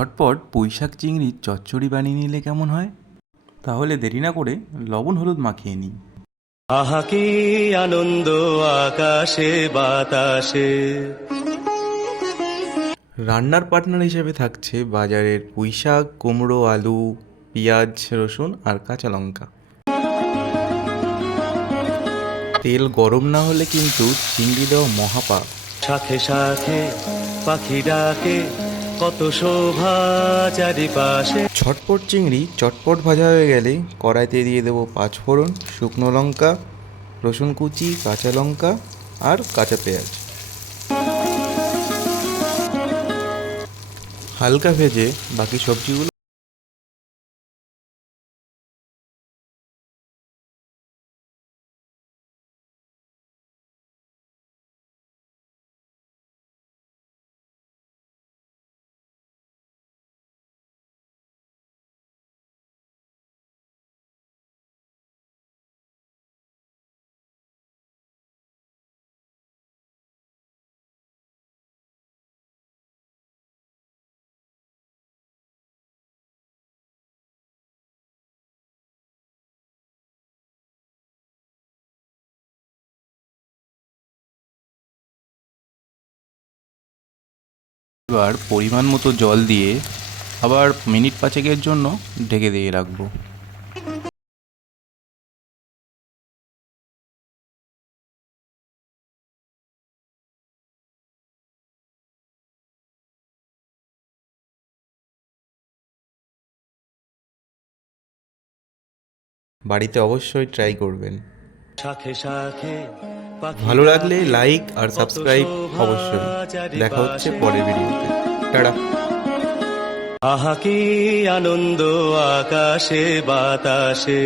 ঝটপট পুঁইশাক চিংড়ির চচ্চড়ি বানিয়ে নিলে কেমন হয়? তাহলে দেরি না করে লবণ হলুদ মাখিয়ে নিই। আহা কি আনন্দ আকাশে বাতাসে। রান্নার পার্টনার হিসেবে থাকছে বাজারের পুঁইশাক, কুমড়ো, আলু, পেঁয়াজ, রসুন আর কাঁচা লঙ্কা। তেল গরম না হলে কিন্তু চিংড়ি দেওয়া মহাপাপ। শাখে শাখে পাখি ডাকে, কত শোভা চারিপাশে। ঝটপট চিংড়ি চটপট ভাজা হয়ে গেলে কড়াইতে দিয়ে দেবো 5 ফোড়ন, শুকনো লঙ্কা, রসুন কুচি, কাঁচা লঙ্কা আর কাঁচা পেঁয়াজ। হালকা ভেজে বাকি সবজিগুলো এবার পরিমাণ মতো জল দিয়ে আবার মিনিট 5 জন্য ঢেকে দিয়ে রাখবো। বাড়িতে অবশ্যই ট্রাই করবেন। শাখে শাখে ভালো লাগলে লাইক আর সাবস্ক্রাইব অবশ্যই। দেখা হচ্ছে পরের ভিডিওতে। টাটা। আহা কি আনন্দ আকাশে বাতাসে।